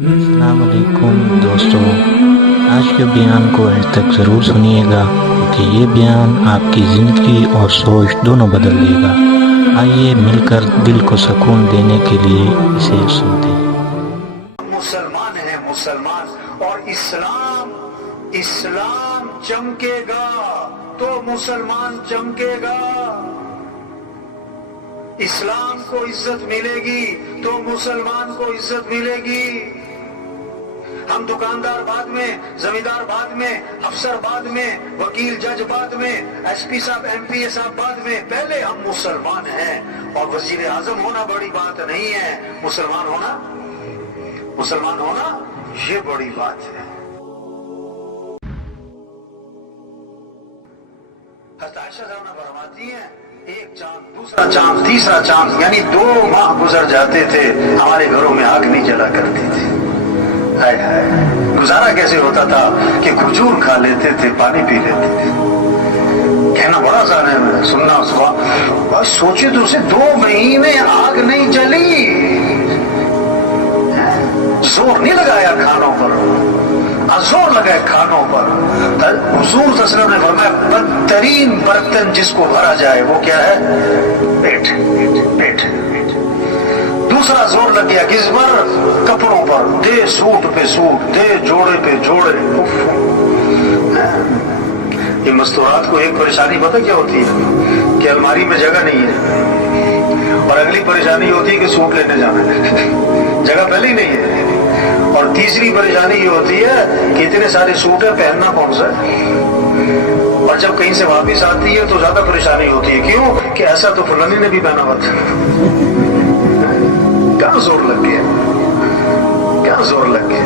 अस्सलाम वालेकुम दोस्तों, आज के बयान को एंड तक ज़रूर सुनिएगा क्योंकि ये बयान आपकी ज़िंदगी और सोच दोनों बदल देगा। आइए मिलकर दिल को सुकून देने के लिए इसे सुनते हैं। मुसलमान है मुसलमान, और इस्लाम चमकेगा तो मुसलमान चमकेगा। इस्लाम को इज्जत मिलेगी तो मुसलमान को इज्जत मिलेगी। हम दुकानदार बाद में, जमींदार बाद में, अफसर बाद में, वकील जज बाद में, एसपी साहब एमपी साहब बाद में, पहले हम मुसलमान हैं। और वजीर आजम होना बड़ी बात नहीं है, मुसलमान होना ये बड़ी बात है। हज़रत आयशा फरमाती हैं, एक चांद, दूसरा चांद, तीसरा चांद, यानी 2 माह गुजर जाते थे, हमारे घरों में आग नहीं जला करती थी। हाय हाय, गुजारा कैसे होता था कि खजूर खा लेते थे, पानी पी लेते थे। कहना बड़ा आसान है, सुनना सुबह। बस सोचिए तो उसे 2 महीने आग नहीं जली, जोर नहीं लगाया खानों पर, जोर लगाए खानों पर। हुजूर सल्लल्लाहु अलैहि वसल्लम ने फरमाया, बदतरीन बर्तन जिसको भरा जाए वो क्या है? पेट। दूसरा जोर लग गया किस पर? कपड़ों पर। दे सूट पे सूट, दे जोड़े पे जोड़े। ये मस्तूरात को एक परेशानी पता क्या होती है कि अलमारी में जगह नहीं है, और अगली परेशानी होती है कि सूट लेने जाना है, जगह पहले ही नहीं है। और तीसरी परेशानी ये होती है कि इतने सारे सूट है, पहनना कौन सा है। और जब कहीं से वापस आती है तो ज्यादा परेशानी होती है, क्यों कि ऐसा तो फलानी ने भी पहना हुआ था। क्या जोर लग गया, क्या जोर लग गया।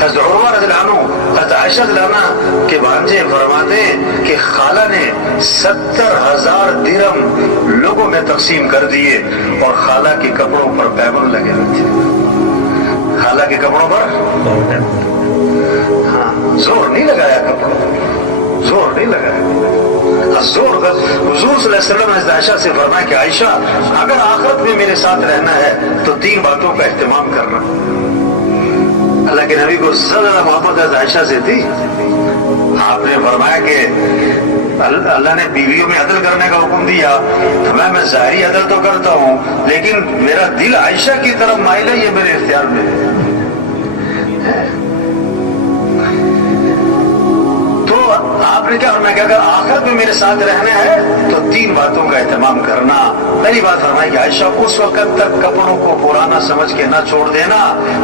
हज़रत उमर रज़ियल्लाहु अन्हु, हज़रत आयशा रज़ियल्लाहु अन्हा के भांजे फरमाते हैं कि खाला ने 70,000 दिरहम लोगों में तकसीम कर दिए, और खाला के कपड़ों पर पैबंद लगे हुए थे। खाला के कपड़ों पर जोर नहीं लगाया, कपड़ों जोर नहीं लगाया। जोर हुजूर सल्लल्लाहु अलैहि वसल्लम ने आयशा से फरमाया कि आयशा, अगर आखिरत में मेरे साथ रहना है तो 3 बातों का एहतमाम करना। अल्लाह के नबी को ज्यादा मोहब्बत आयशा से थी। आपने फरमाया कि अल्लाह ने बीवियों में अदल करने का हुक्म दिया, तो मैं ज़ाहिरी अदल तो करता हूँ, लेकिन मेरा दिल आयशा की तरफ माइल है, ये मेरे इख्तियार में है। तो आपने क्या फरमाया कि अगर आखिरत में मेरे साथ रहना है तो 3 बातों का एहतमाम करना। पहली बात फरमाई कि आयशा, उस वक्त तक कपड़ों को पुराना समझ के ना छोड़ देना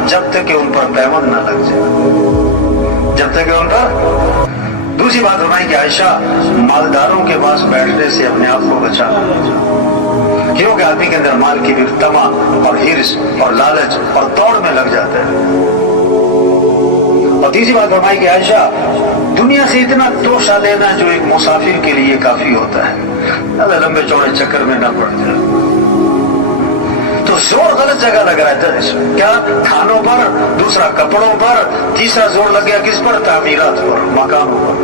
जब तक कि उन पर पैबंद ना लग जाए, जब तक कि उन पर। दूसरी बात फरमाई कि आयशा, मालदारों के पास बैठने से अपने आप को बचाना, क्योंकि आदमी के अंदर माल की भी तमा और हिर्स और लालच और दौड़ में लग जाता है। और तीसरी बात फरमाई कि आयशा, दुनिया से इतना तोशा लेना जो एक मुसाफिर के लिए काफी होता है, ज्यादा लंबे चौड़े चक्कर में ना पड़ जाए। तो जोर गलत जगह लग रहा है, क्या? खानों पर, दूसरा कपड़ों पर, तीसरा जोर लग गया किस पर? तामीरात पर, मकानों पर।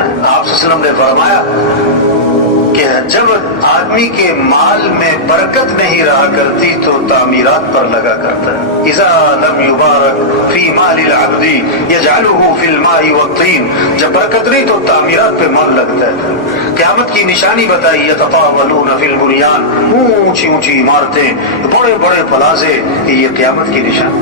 आप सल्लल्लाहु अलैहि वसल्लम ने फरमाया कि जब आदमी के माल में बरकत नहीं रहा करती तो तामीरात पर लगा करता है। इज़ा लम युबारक फी मालिल अब्दी यजअलुहु फिल माई वत्तीन, जब बरकत नहीं तो तामीरात पे माल लगता है। क़यामत की निशानी बताई, यततावलून फिल बुनियान, ऊंची ऊंची इमारतें, बड़े बड़े प्लाजे, ये क़यामत की निशानी।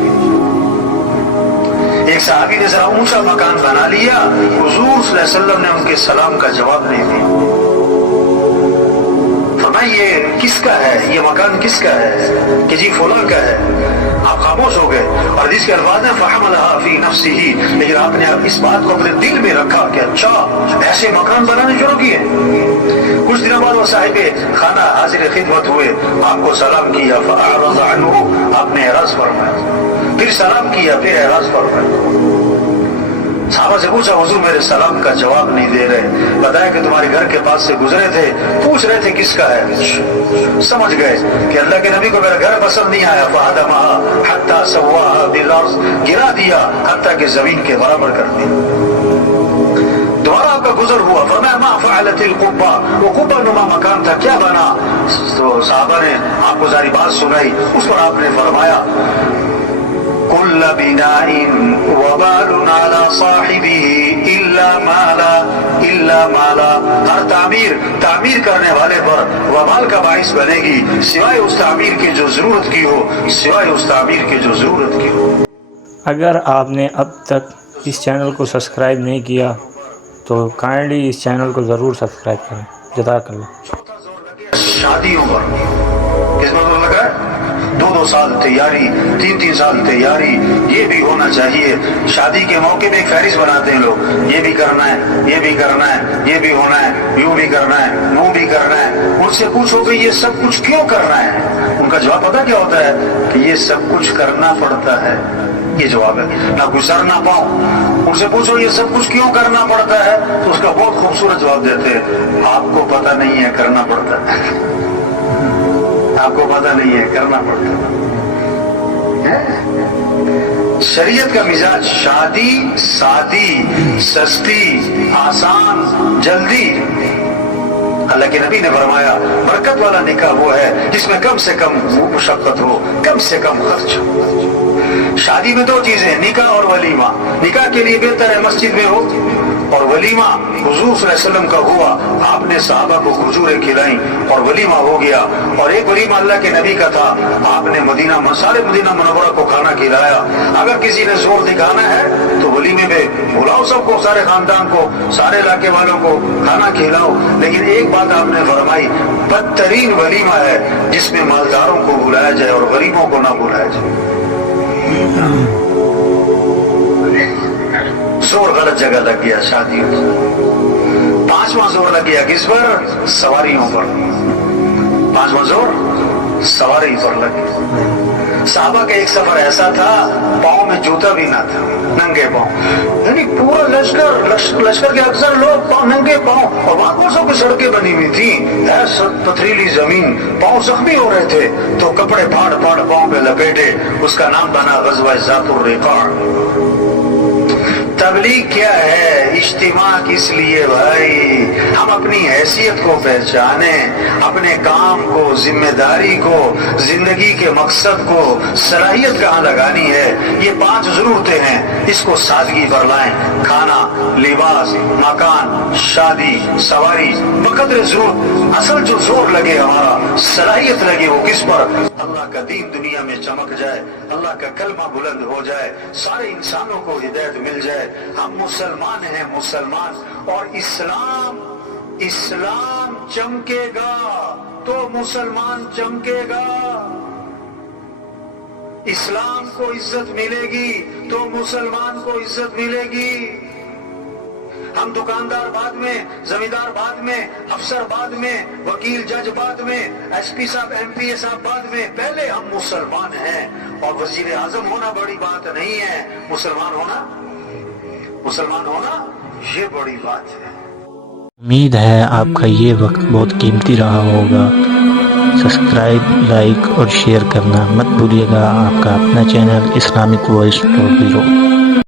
एक सहाबी ने जरा ऊंचा मकान बना लिया, हुजूर सल्लल्लाहु अलैहि वसल्लम ने उनके सलाम का जवाब नहीं दिया। फरमाया, ये किसका है, ये मकान किसका है? कि जी फलां का है। आप खामोश हो गए, और जिसके अल्फाज है फहमलहा फी नफ्सिही, लेकिन आपने इस बात को अपने दिल में रखा कि अच्छा ऐसे मकान बनाने शुरू किए। कुछ दिनों बाद वो साहिबे खाना हाजिर खिदमत हुए, आपको सलाम किया, फअअरज़ अन्हु, आपने एराज़ फरमाया, फिर सलाम किया, फिर एराज़ फरमाया। साहबा से पूछा, हुजूर मेरे सलाम का जवाब नहीं दे रहे। बताया कि तुम्हारे घर के पास से गुजरे थे, पूछ रहे थे किसका है। समझ गए कि अल्लाह के नबी को मेरा घर पसंद नहीं आया। फहदमहा हत्ता सव्वाहा बिल अर्ज़, गिरा दिया हत्ता कि जमीन के बराबर कर दिया। दोबारा आपका गुजर हुआ, फरमाया मा फ़अलतिल कुब्बा, वो कुब्बा नुमा मकान था, क्या बना? तो साहबा ने आपको सारी बात सुनाई। उस पर आपने फरमाया कुल्ल बिनाइन वबालुन अला साहिबिही इल्ला माला, हर तामीर करने वाले पर वबाल का बाइस बनेगी, सिवाय उस तामीर की जो जरूरत की हो, सिवाय उस तामीर की जो जरूरत की हो। अगर आपने अब तक इस चैनल को सब्सक्राइब नहीं किया तो काइंडली इस चैनल को ज़रूर सब्सक्राइब करें। जज़ाकल्लाह। शादियों पर किस पर जोर लगा है? 2-2 साल तैयारी, 3-3 साल तैयारी, ये भी होना चाहिए। शादी के मौके पे एक फहरिस्त बनाते हैं लोग, ये भी करना है, ये भी करना है, ये भी होना है, यूं भी करना है, यूं भी करना है। उनसे पूछो कि ये सब कुछ क्यों करना है? उनका जवाब पता क्या होता है? कि ये सब कुछ करना पड़ता है, ये जवाब है। ना गुजर ना पाऊं, उनसे पूछो ये सब कुछ क्यों करना पड़ता है, तो उसका बहुत खूबसूरत जवाब देते हैं, आपको पता नहीं है, करना पड़ता है। आपको पता नहीं है, करना पड़ता है। शरीयत का मिजाज शादी सादी, सस्ती, आसान, जल्दी। अल्लाह के नबी ने फरमाया बरकत वाला निकाह वो है जिसमें कम से कम मुशक्कत हो, कम से कम खर्च हो। शादी में 2 चीजें, निकाह और वलीमा। निकाह के लिए बेहतर है मस्जिद में हो, और वलीमा हुजूर सल्लल्लाहु अलैहि वसल्लम का हुआ, आपने सहाबा को खजूरें खिलाई और वलीमा हो गया। और एक वलीमा अल्लाह के नबी का था, आपने सारे मदीना मुनव्वरा को खाना खिलाया। अगर किसी ने जोर दिखाना है तो वलीमे में बुलाओ सबको, सारे खानदान को, सारे इलाके वालों को खाना खिलाओ। लेकिन एक बात आपने फरमाई, बदतरीन वलीमा है जिसमें मालदारों को बुलाया जाए और गरीबों को ना बुलाया जाए। जोर गलत जगह लग गया शादियों में। 5वां जोर लग गया किस पर? सवारियों पर। 5वां जोर सवारी पर लग गया। साहबा का एक सफर ऐसा था, पाँव में जूता भी ना था, नंगे पाँव। यानी पूरा लश्कर के अक्सर लोग पाँव नंगे पाँव, और वहां कोसों की सड़कें बनी हुई थी, पथरीली जमीन, पाँव जख्मी हो रहे थे, तो कपड़े फाड़ फाड़ पाँव पे लपेटे। उसका नाम बना ग़ज़वा ज़ातुर रिक़ा। तबलीग क्या है, इज्तिमा किस लिए भाई? हम अपनी हैसियत को पहचाने, अपने काम को, जिम्मेदारी को, जिंदगी के मकसद को, सलाहियत कहाँ लगानी है, ये 5 जरूरतें हैं, इसको सादगी पर लाएं। खाना, लिबास, मकान, शादी, सवारी, बकदर जरूरत। असल जो जोर लगे हमारा, सलाहियत लगे, वो किस पर? अल्लाह का दीन दुनिया में चमक जाए, अल्लाह का कलमा बुलंद हो जाए, सारे इंसानों को हिदायत मिल जाए। हम मुसलमान हैं, मुसलमान, और इस्लाम चमकेगा तो मुसलमान चमकेगा। इस्लाम को इज्जत मिलेगी तो मुसलमान को इज्जत मिलेगी। हम दुकानदार बाद में, जमींदार बाद में, अफसर बाद में, वकील जज बाद में, एसपी साहब एमपी साहब बाद में, पहले हम मुसलमान हैं। और वजीर आजम होना बड़ी बात नहीं है, मुसलमान होना ये बड़ी बात है। उम्मीद है आपका ये वक्त बहुत कीमती रहा होगा। सब्सक्राइब, लाइक और शेयर करना मत भूलिएगा। आपका अपना चैनल इस्लामिक वॉइस 2.0।